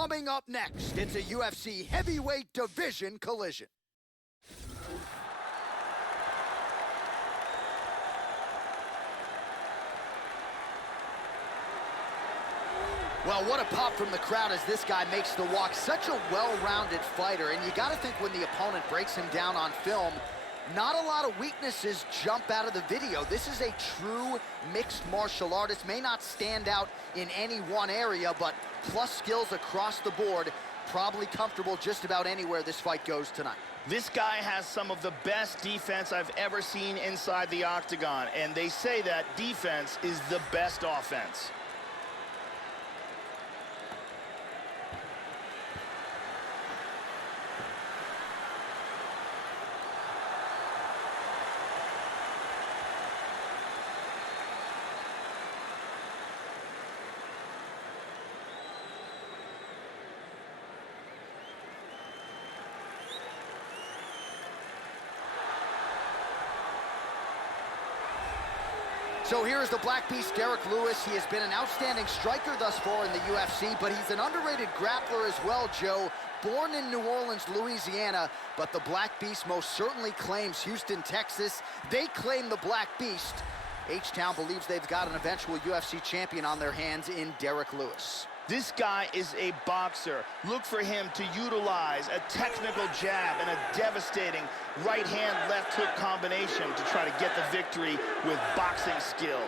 Coming up next, it's a UFC heavyweight division collision. Well, what a pop from the crowd as this guy makes the walk. Such a well-rounded fighter, and you got to think when the opponent breaks him down on film, not a lot of weaknesses jump out of the video. This is a true mixed martial artist. May not stand out in any one area, but plus skills across the board. Probably comfortable just about anywhere this fight goes tonight. This guy has some of the best defense I've ever seen inside the octagon, and they say that defense is the best offense. So here is the Black Beast, Derek Lewis. He has been an outstanding striker thus far in the UFC, but he's an underrated grappler as well, Joe. Born in New Orleans, Louisiana, but the Black Beast most certainly claims Houston, Texas. They claim the Black Beast. H-Town believes they've got an eventual UFC champion on their hands in Derek Lewis. This guy is a boxer. Look for him to utilize a technical jab and a devastating right hand, left hook combination to try to get the victory with boxing skill.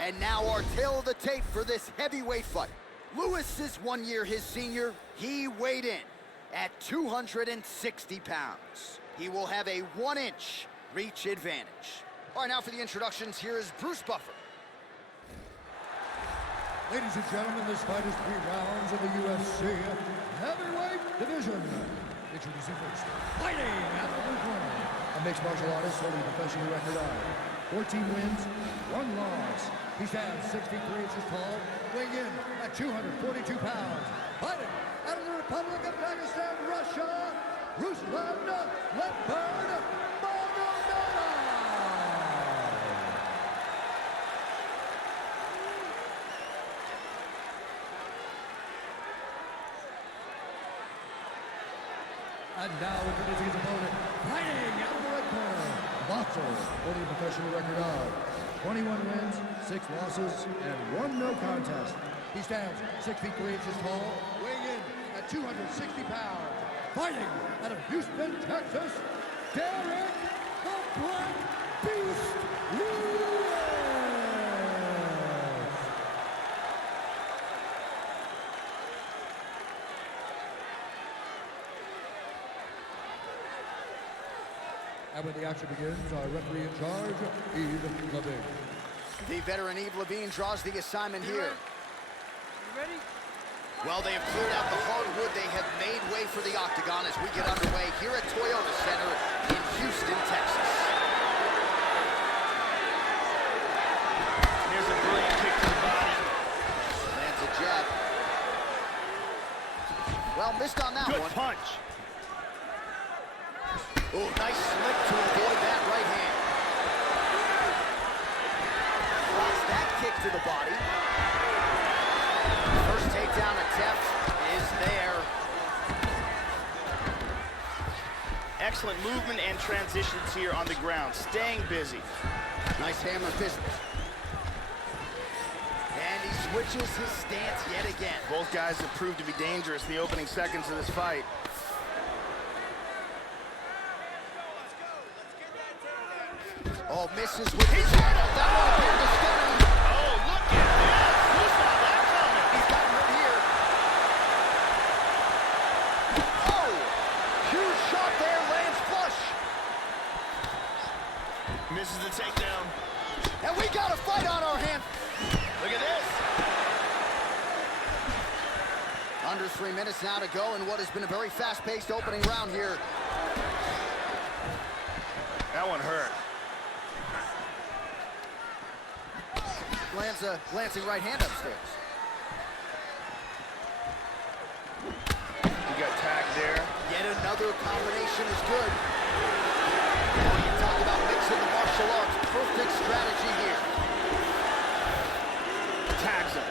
And now our tail of the tape for this heavyweight fight. Lewis is 1 year his senior. He weighed in at 260 pounds. He will have a 1-inch reach advantage. All right, now for the introductions, here is Bruce Buffer. Ladies and gentlemen, this fight is 3 rounds of the UFC heavyweight division. Introducing first, fighting out of the blue corner, a mixed martial artist holding a professional record of 14 wins, 1 loss. He stands 6 feet 3 inches tall, weighing in at 242 pounds. Fighting out of the Republic of Dagestan, Russia, Ruslan Leopard Magomedov. And now introducing his opponent, fighting out of the red corner, boxer, holding a professional record of 21 wins, 6 losses, and 1 no contest. He stands 6 feet 3 inches tall, weighing in at 260 pounds. Fighting out of Houston, Texas, Derek the Black Beast Lewis. And when the action begins, our referee in charge, Yves Levine. The veteran Yves Levine draws the assignment here. You ready? Well, they have cleared out the hardwood. They have made way for the octagon as we get underway here at Toyota Center in Houston, Texas. Here's a brilliant kick to the body. Lands a jab. Well, missed on that Good one. punch. Oh, nice slip to avoid that right hand. Blocks that kick to the body. First takedown attempt is there. Excellent movement and transitions here on the ground, staying busy. Nice hammer fist. And he switches his stance yet again. Both guys have proved to be dangerous in the opening seconds of this fight. Oh, misses with his head up. That one appeared to stun him. Oh, look at this. Who saw that coming? He's got him right here. Oh, huge shot there, lands flush. Misses the takedown. And we got a fight on our hands. Look at this. Under 3 minutes now to go in what has been a very fast-paced opening round here. That one hurt. lands a glancing right hand upstairs. He got tagged there. Yet another combination is good. Oh, you talk about mixing the martial arts. Perfect strategy here. Tags him.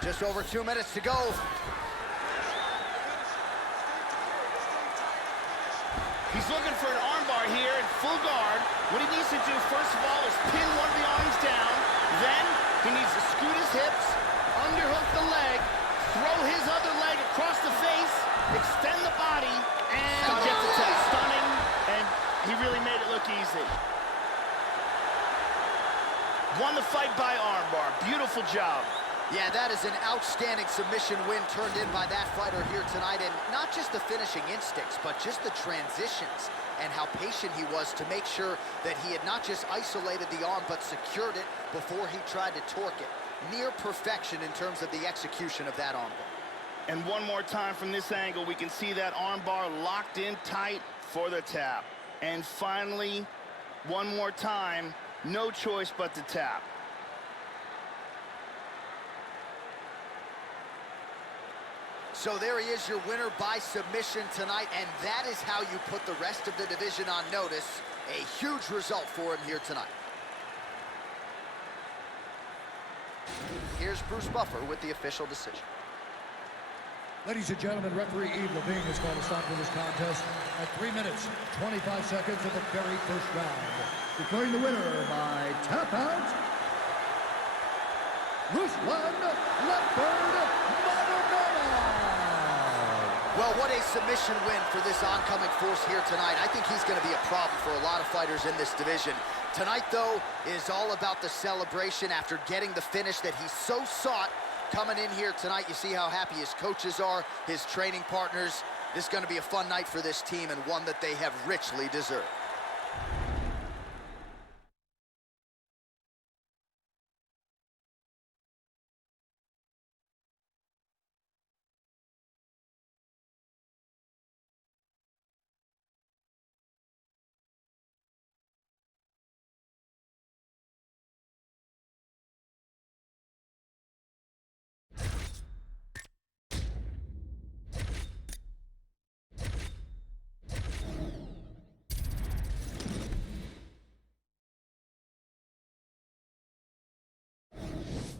Just over 2 minutes to go. He's looking for an armbar here in full guard. What he needs to do, first of all, is pin one of the arms down. Then he needs to scoot his hips, underhook the leg, throw his other leg across the face, extend the body, and get the tap. Stunning, and he really made it look easy. Won the fight by armbar. Beautiful job. Yeah, that is an outstanding submission win turned in by that fighter here tonight. And not just the finishing instincts, but just the transitions and how patient he was to make sure that he had not just isolated the arm, but secured it before he tried to torque it. Near perfection in terms of the execution of that armbar. And one more time from this angle, we can see that armbar locked in tight for the tap. And finally, one more time, no choice but to tap. So there he is, your winner by submission tonight, and that is how you put the rest of the division on notice. A huge result for him here tonight. Here's Bruce Buffer with the official decision. Ladies and gentlemen, referee Yves Levine has called a stop to this contest at 3 minutes, 25 seconds of the very first round. Declaring the winner by tap out, Ruslan Leopard. Well, what a submission win for this oncoming force here tonight. I think he's going to be a problem for a lot of fighters in this division. Tonight, though, is all about the celebration after getting the finish that he so sought. Coming in here tonight, you see how happy his coaches are, his training partners. This is going to be a fun night for this team and one that they have richly deserved.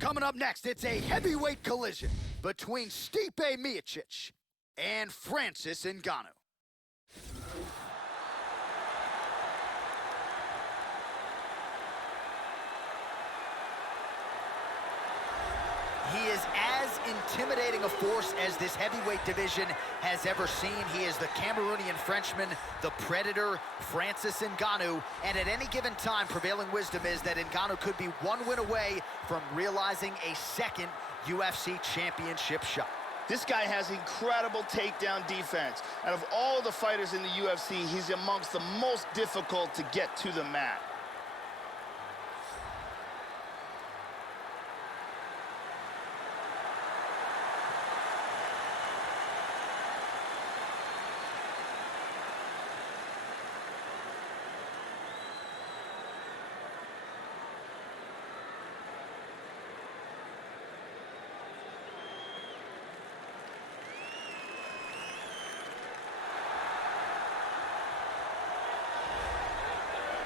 Coming up next, it's a heavyweight collision between Stipe Miocic and Francis Ngannou. He is as intimidating a force as this heavyweight division has ever seen. He is the Cameroonian Frenchman, the Predator, Francis Ngannou. And at any given time, prevailing wisdom is that Ngannou could be one win away from realizing a second UFC championship shot. This guy has incredible takedown defense. Out of all the fighters in the UFC, he's amongst the most difficult to get to the mat.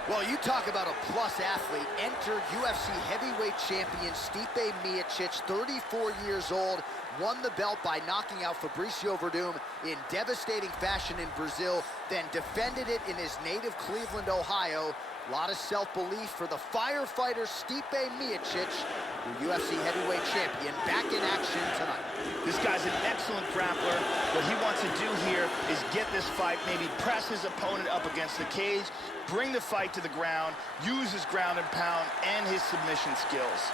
Well, you talk about a plus athlete. Enter UFC heavyweight champion Stipe Miocic, 34 years old, won the belt by knocking out Fabricio Verdum in devastating fashion in Brazil, then defended it in his native Cleveland, Ohio. A lot of self-belief for the firefighter Stipe Miocic, the UFC heavyweight champion, back in action tonight. This guy's an excellent grappler. What he wants to do here is get this fight, maybe press his opponent up against the cage, bring the fight to the ground, use his ground and pound and his submission skills.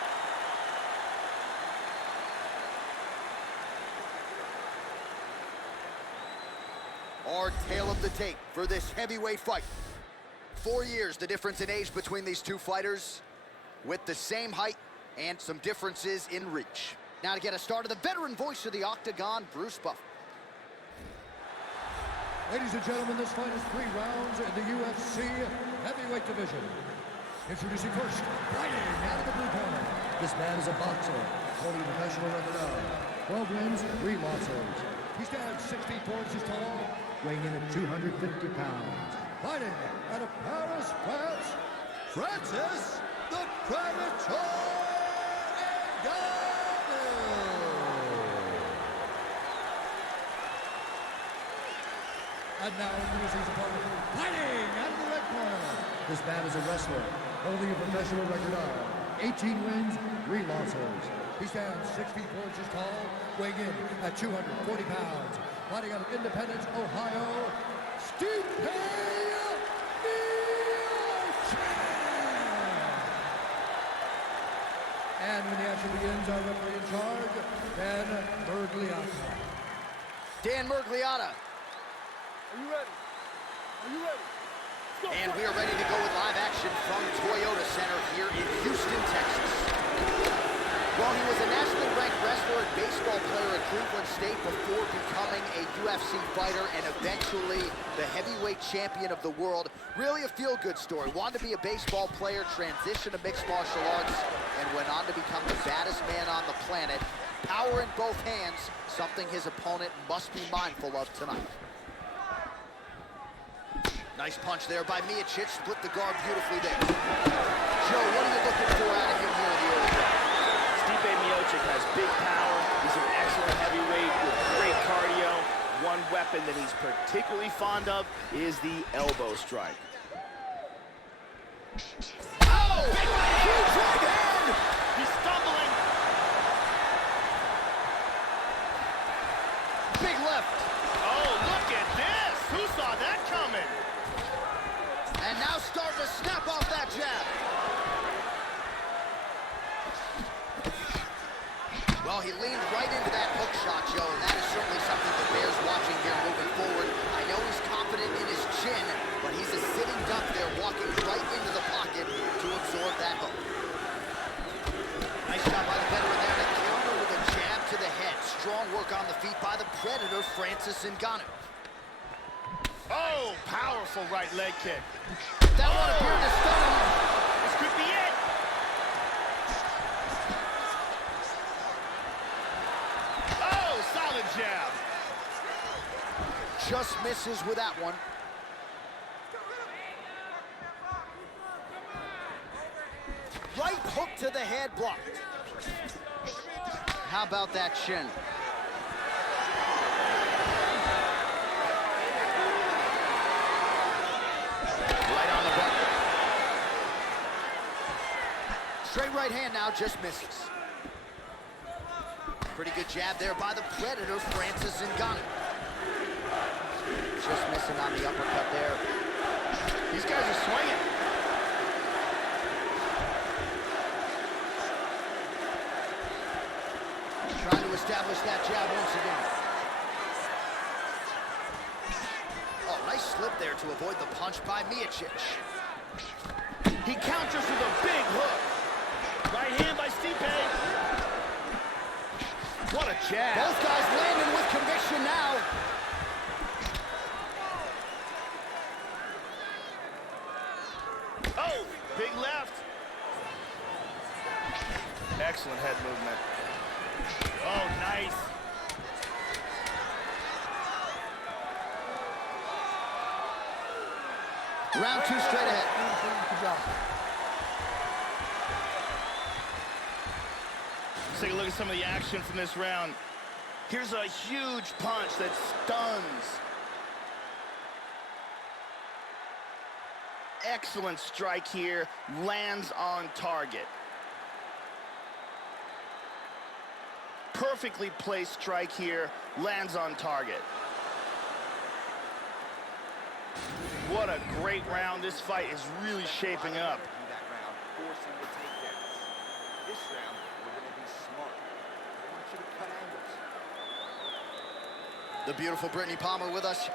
Our tale of the tape for this heavyweight fight. 4 years, the difference in age between these two fighters, with the same height and some differences in reach. Now to get us started, the veteran voice of the Octagon, Bruce Buffer. Ladies and gentlemen, this fight is 3 rounds in the UFC heavyweight division. Introducing first, fighting out of the blue corner. This man is a boxer, holding a professional record of 12 wins, 3 losses. He stands 6 feet 4 inches tall, weighing in at 250 pounds. Fighting out of Paris, France, Francis the Predator Ngannou. And now introducing his opponent, fighting out of the red corner. This man is a wrestler, holding a professional record of 18 wins, 3 losses. He stands 6 feet 4 inches tall, weighing in at 240 pounds. Fighting out of Independence, Ohio, Stipe. And when the action begins, our referee in charge, Dan Mergliotta. Dan Mergliotta. Are you ready? Are you ready? And we are ready to go with live action from Toyota Center here in Houston, Texas. Well, he was a nationally ranked wrestler and baseball player at Cleveland State before becoming a UFC fighter and eventually the heavyweight champion of the world. Really a feel-good story. Wanted to be a baseball player, transitioned to mixed martial arts, and went on to become the baddest man on the planet. Power in both hands, something his opponent must be mindful of tonight. Nice punch there by Miocic, split the guard beautifully there. Joe, what are you looking for out of him here in the early round? Stipe Miocic has big power. He's an excellent heavyweight with great cardio. One weapon that he's particularly fond of is the elbow strike. Oh! Huge right hand! He's stumbling. Big left. Oh, look at this. Who saw that coming? And now starting to snap off that jab. Well, he leaned right into that hook shot, Joe, and that is certainly something that bears watching here moving forward. I know he's confident in his chin, but he's a sitting duck there, walking right into the pocket to absorb that hook. Nice shot by the veteran there to counter with a jab to the head. Strong work on the feet by the Predator, Francis Ngannou. Oh, powerful right leg kick. That one appeared to stun him. This could be it. Oh, solid jab. Just misses with that one. Right hook to the head, blocked. How about that shin? Right on the button. Straight right hand now, just misses. Pretty good jab there by the Predator, Francis Ngannou. Just missing on the uppercut there. These guys are swinging. Trying to establish that jab once again. Oh, nice slip there to avoid the punch by Miocic. He counters with a big hook. Right hand by Stipe. What a jab. Both guys landing with conviction now. Oh, big left. Excellent head movement. Oh, nice. Round 2 straight ahead. Good job. Let's take a look at some of the action from this round. Here's a huge punch that stuns. Excellent strike here, lands on target. Perfectly placed strike here, lands on target. What a great round. This fight is really shaping up. That round, forcing the takedowns. This round, we're going to be smart. I want you to cut angles. The beautiful Brittany Palmer with us.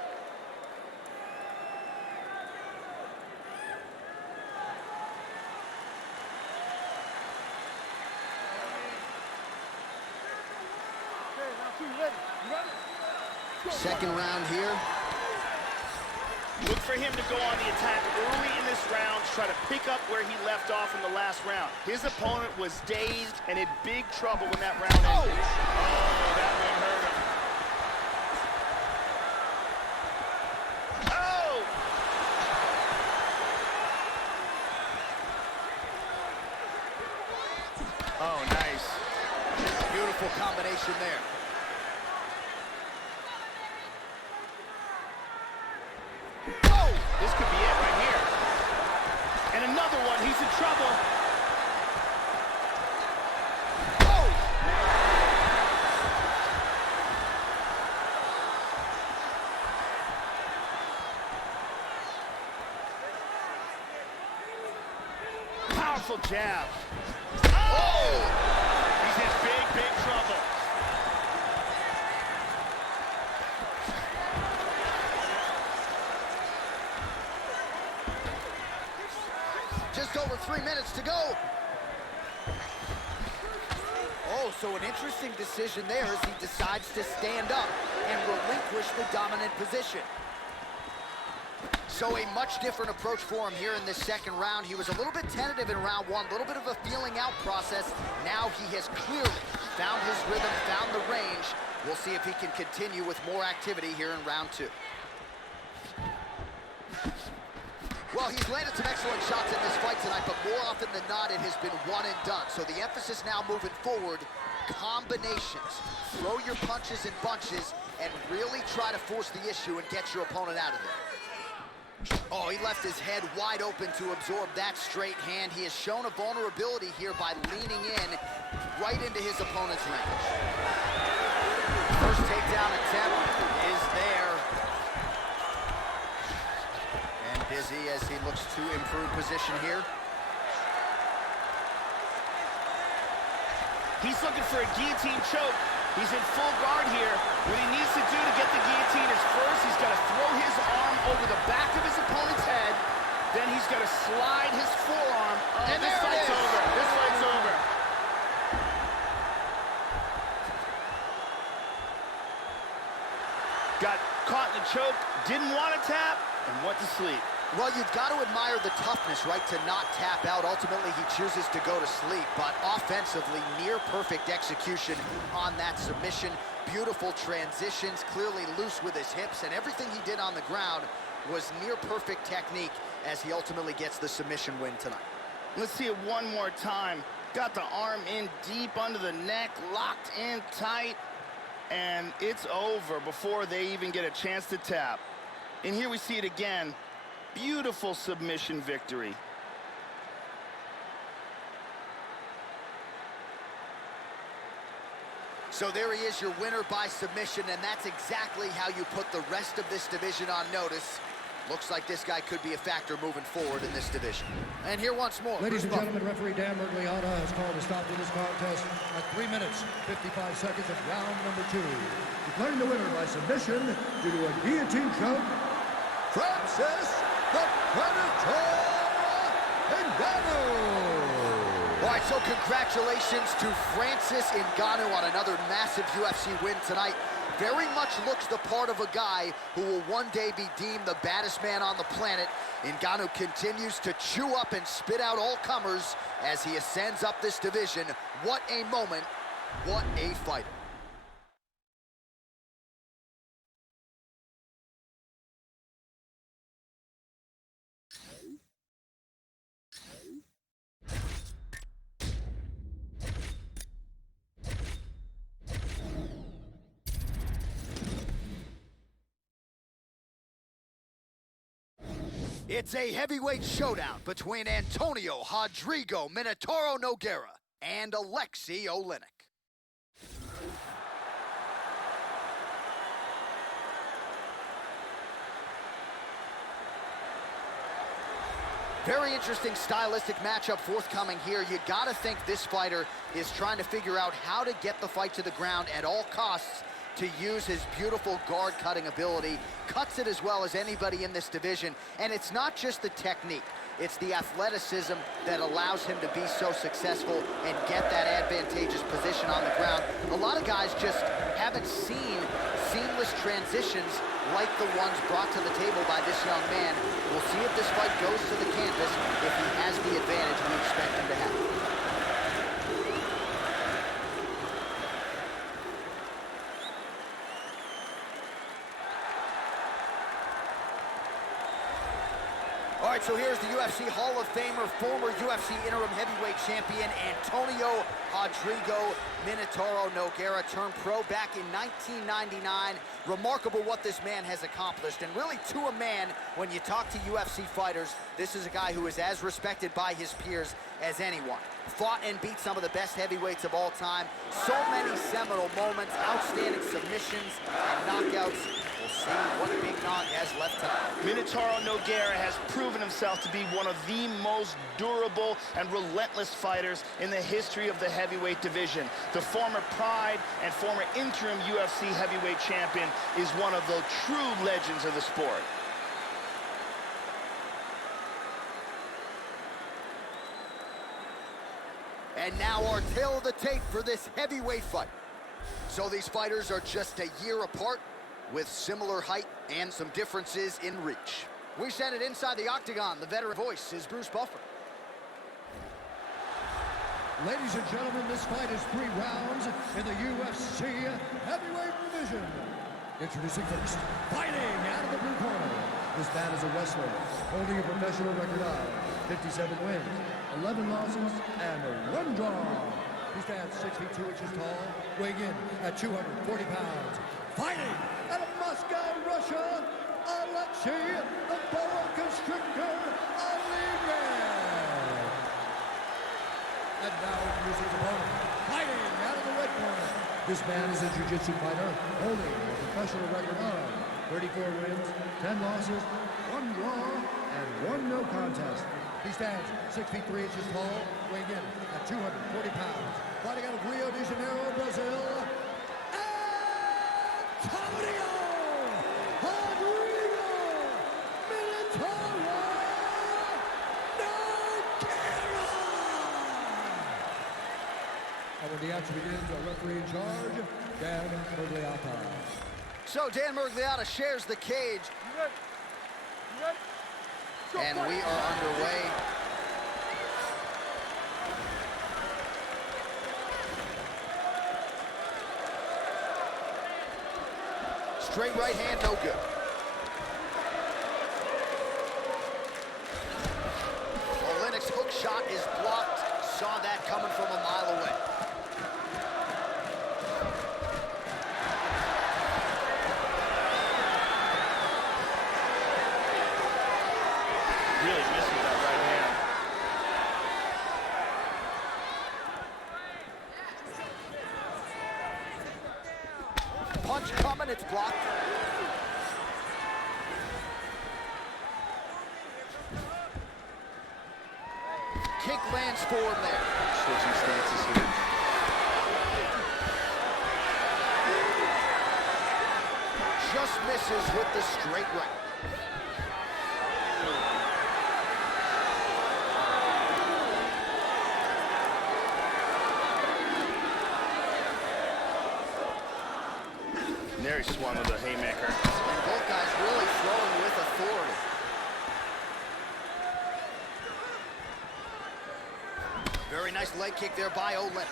Okay, now two, ready? You ready? Second round here. Look for him to go on the attack early in this round, try to pick up where he left off in the last round. His opponent was dazed and in big trouble when that round ended. Oh, that one hurt him. Oh! Oh, nice. Beautiful combination there. This could be it right here. And another one, he's in trouble. Oh! Powerful jab. Oh! He's in big, big trouble. Just over 3 minutes to go. Oh, so an interesting decision there as he decides to stand up and relinquish the dominant position. So a much different approach for him here in this second round. He was a little bit tentative in round one, a little bit of a feeling out process. Now he has clearly found his rhythm, found the range. We'll see if he can continue with more activity here in round two. Well, he's landed some excellent shots in this fight tonight, but more often than not, it has been one and done. So the emphasis now moving forward, combinations. Throw your punches in bunches and really try to force the issue and get your opponent out of there. Oh, he left his head wide open to absorb that straight hand. He has shown a vulnerability here by leaning in right into his opponent's range. First takedown attempt is there. Busy as he looks to improve position here. He's looking for a guillotine choke. He's in full guard here. What he needs to do to get the guillotine is first, he's got to throw his arm over the back of his opponent's head. Then he's got to slide his forearm. Oh, and this fight's over. This fight's over. Got caught in the choke, didn't want to tap, and went to sleep. Well, you've got to admire the toughness, right, to not tap out. Ultimately, he chooses to go to sleep, but offensively, near-perfect execution on that submission. Beautiful transitions, clearly loose with his hips, and everything he did on the ground was near-perfect technique as he ultimately gets the submission win tonight. Let's see it one more time. Got the arm in deep under the neck, locked in tight, and it's over before they even get a chance to tap. And here we see it again. Beautiful submission victory. So there he is, your winner by submission, and that's exactly how you put the rest of this division on notice. Looks like this guy could be a factor moving forward in this division. And here once more. Ladies and gentlemen, referee Dan Mergliana has called a stop to this contest at 3 minutes, 55 seconds of round number 2. Declaring the winner by submission due to a guillotine choke, Francis the Predator Ngannou. All right, so congratulations to Francis Ngannou on another massive UFC win tonight. Very much looks the part of a guy who will one day be deemed the baddest man on the planet. Ngannou continues to chew up and spit out all comers as he ascends up this division. What a moment, what a fighter. It's a heavyweight showdown between Antonio Rodrigo Minotauro Nogueira and Alexei Oleinik. Very interesting stylistic matchup forthcoming here. You gotta think this fighter is trying to figure out how to get the fight to the ground at all costs to use his beautiful guard-cutting ability. Cuts it as well as anybody in this division. And it's not just the technique. It's the athleticism that allows him to be so successful and get that advantageous position on the ground. A lot of guys just haven't seen seamless transitions like the ones brought to the table by this young man. We'll see if this fight goes to the canvas, if he has the advantage we expect him to have. All right, so here's the UFC Hall of Famer, former UFC interim heavyweight champion, Antonio Rodrigo Minotauro Nogueira, turned pro back in 1999. Remarkable what this man has accomplished, and really to a man, when you talk to UFC fighters, this is a guy who is as respected by his peers as anyone. Fought and beat some of the best heavyweights of all time. So many seminal moments, outstanding submissions and knockouts. We'll see what Big Nog has left tonight. Minotauro Nogueira has proven himself to be one of the most durable and relentless fighters in the history of the heavyweight division. The former Pride and former interim UFC heavyweight champion is one of the true legends of the sport. And now our tale of the tape for this heavyweight fight. So these fighters are just a year apart, with similar height and some differences in reach. We send it inside the octagon. The veteran voice is Bruce Buffer. Ladies and gentlemen, this fight is 3 rounds in the UFC heavyweight division. Introducing first, fighting out of the blue corner. This man is a wrestler, holding a professional record of 57 wins, 11 losses, and 1 draw. He stands 6 feet 2 inches tall, weighing in at 240 pounds. Fighting out of Moscow, Russia, Alexei the Boa Constrictor Olivier. And now introducing his opponent, fighting out of the red corner. This man is a jiu-jitsu fighter, holding a professional record of 34 wins, 10 losses, 1 draw, and 1 no contest. He stands 6 feet 3 inches tall, weighing in at 240 pounds. Fighting out of Rio de Janeiro, Brazil, Antonio Rodrigo Minotauro Nogueira. And when the action begins, our referee in charge, Dan Mergliata. So Dan Mergliata shares the cage. You ready? You ready? Go, And fight. we are underway. Straight right hand, no good. Olenek's hook shot is blocked. Saw that coming from a mile away. Really missing that right hand. Punch coming, it's blocked. Kick lands for him there. Switching stances here. Just misses with the straight right. And there he swung with a haymaker. And both guys really throwing with authority. Very nice leg kick there by Olenek.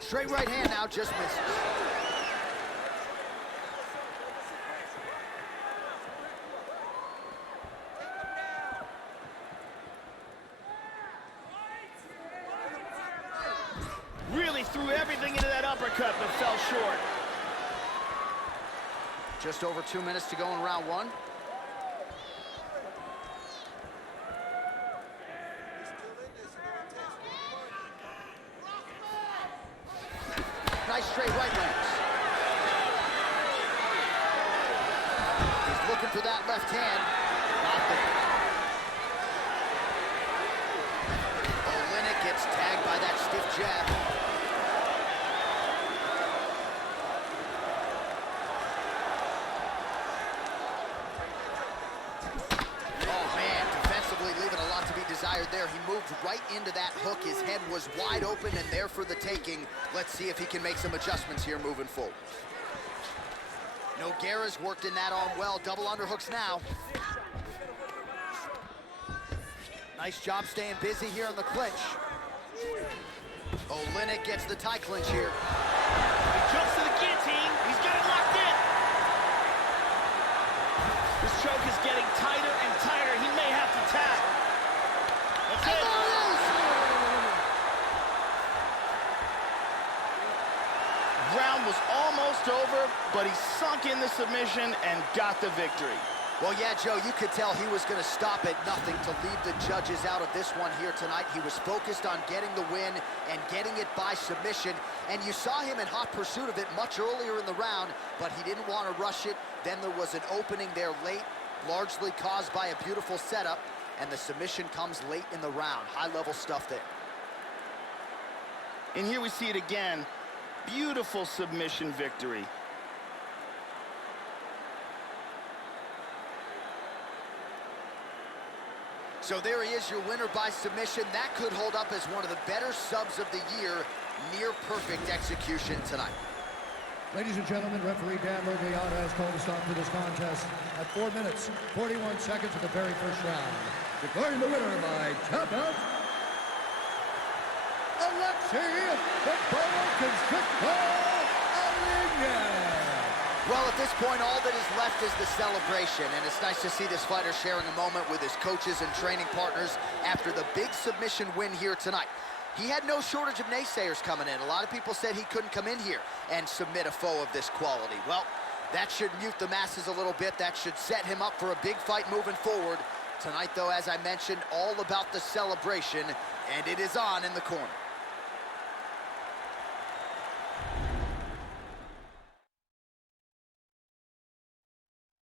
Straight right hand now, just misses. Really threw everything into that uppercut, but fell short. Just over 2 minutes to go in round 1. Nice straight right lands. He's looking for that left hand. Not there. Olenek gets tagged by that stiff jab. Oh man, defensively leaving a lot to be desired there. He moved right into that hook. His head was wide open and there for the taking. Let's see if he can make some adjustments here moving forward. Nogueira's worked in that arm well. Double underhooks now. Nice job staying busy here in the clinch. Olynyk gets the tie clinch here. He jumps to the guillotine. He's got it locked in. This choke is getting tighter and tighter. He may have to tap. That's it. Round was almost over, but he sunk in the submission and got the victory. Well, yeah, Joe, you could tell he was going to stop at nothing to leave the judges out of this one here tonight. He was focused on getting the win and getting it by submission, and you saw him in hot pursuit of it much earlier in the round, but he didn't want to rush it. Then there was an opening there late, largely caused by a beautiful setup, and the submission comes late in the round. High-level stuff there. And here we see it again. Beautiful submission victory. So there he is, your winner by submission. That could hold up as one of the better subs of the year. Near perfect execution tonight. Ladies and gentlemen, referee Dan Loggiata has called a stop to this contest at 4 minutes, 41 seconds of the very first round. Declaring the winner by tap out, Alexei the Boa Constrictor Alenia. Well, at this point, all that is left is the celebration, and it's nice to see this fighter sharing a moment with his coaches and training partners after the big submission win here tonight. He had no shortage of naysayers coming in. A lot of people said he couldn't come in here and submit a foe of this quality. Well, that should mute the masses a little bit. That should set him up for a big fight moving forward. Tonight, though, as I mentioned, all about the celebration, and it is on in the corner.